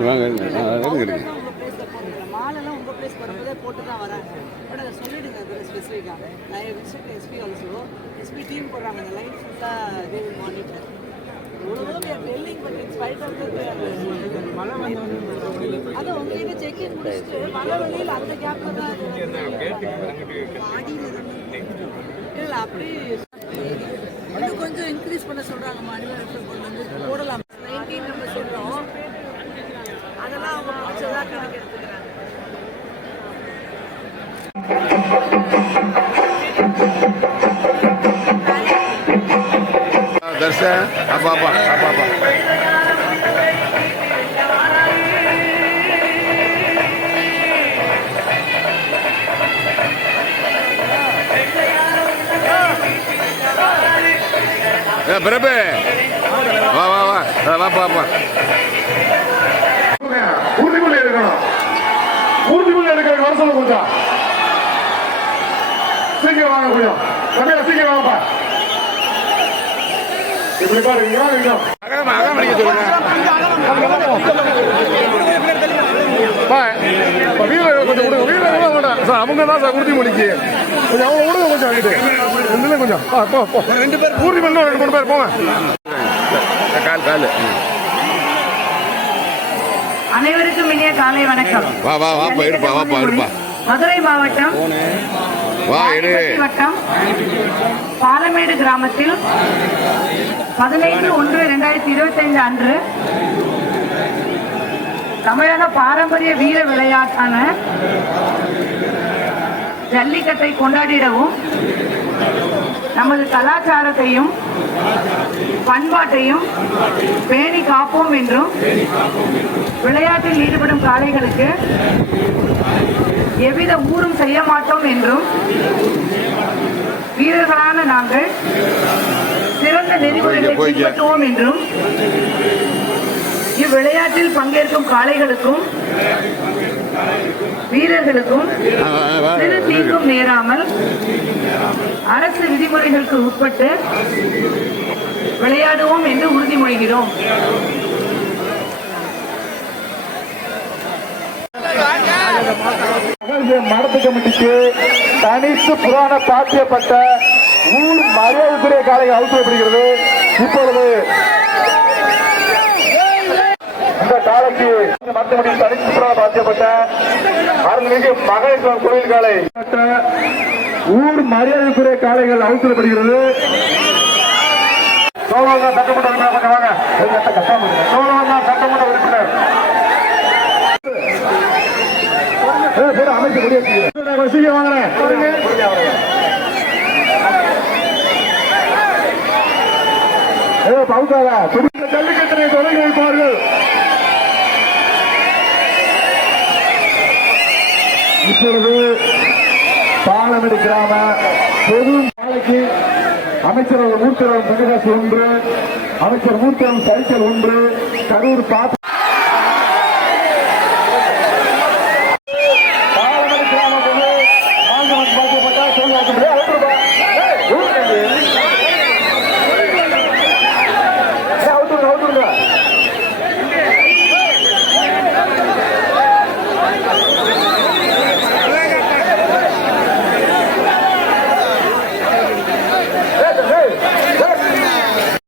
வாங்க இருக்கு மாலெல்லாம் உங்க பிளேஸ் வரும்போதே போட்டு தான் வராங்க. பட் அதை சொல்லிடுங்க அது ஸ்பெசிஃபிக்காக நான் visit SP also SP team போடுறாங்க அந்த லைன் ஃபுல்லாக தே வில் மானிட்டர் எவ்வளவோ தர்ஷன் அப்பா அப்பா ஏ பிரபு வா வா வா ஆ, வாப்பா வாப்பா உறுதிமொழி எடுக்கணும் உறுதிமொழி வர சொல்ல கொஞ்சம். சீக்கிரம் வாங்க கொஞ்சம். தம்பியா சீக்கிரம் வாங்கப்பா. அவங்க தான் சார் உறுதிமொழிக்கு கொஞ்சம் அவங்க விடுங்க கொஞ்சம் அங்கிட்டு கொஞ்சம். பா, போ போ. ரெண்டு பேர் உறுதிமொழி ரெண்டு மூணு பேர் போங்க. கால் கால். ம். அனைவருக்கும் இனிய காலை வணக்கம். வா வா வாப்பா எடுப்பா வாப்பா எடுப்பா மதுரை மாவட்டம் வட்டம். பாலமேடு கிராமத்தில் பதினைந்து ஒன்று இரண்டாயிரத்தி இருபத்தி ஐந்து அன்று தமிழக பாரம்பரிய வீர விளையாட்டான ஜல்லிக்கட்டை கொண்டாடிடவும் நமது கலாச்சாரத்தையும் பண்பாட்டையும் பேணி காப்போம் என்றும் விளையாட்டில் ஈடுபடும் காளைகளுக்கு எவ்வித ஊரும் செய்ய மாட்டோம் என்றும் வீரர்களான நாங்கள் சிறந்த நெறிமுறைகளை. பின்பற்றுவோம் என்றும் இவ்விளையாட்டில் பங்கேற்கும் காளைகளுக்கும் வீரர்களுக்கும் சிறு. தீங்கும் நேராமல் அரசு விதிமுறைகளுக்கு உட்பட்டு விளையாடுவோம் என்று உறுதிமொழிகிறோம் நடத்து கமிட்டிக்கு தனித்து புராண பாத்தியப்பட்ட ஊர் மரியாதைக்குரிய காலை அவசரப்படுகிறது. இப்பொழுது இந்த காலைக்கு மருத்துவமனை தனித்து புராண பாத்தியப்பட்ட அருள்மிகு மகேஸ்வரன் கோயில் காலை. ஊர் மரியாதைக்குரிய காலைகள் அவசரப்படுகிறது. சோழவங்க சட்டமன்ற உறுப்பினர் வாங்க. சோழவங்க சீக்கிரம் வாங்குறேன் ஏ பவுக்காக துடித்த ஜல்லிக்கட்டை தொடங்கி வைப்பார்கள் இப்பொழுது பாலமேடு கிராம பொது நாளைக்கு அமைச்சர் மூர்த்தரம் முருகாசு ஒன்று அமைச்சர் மூர்த்தரம் சைக்கிள் ஒன்று கரூர் பாத்த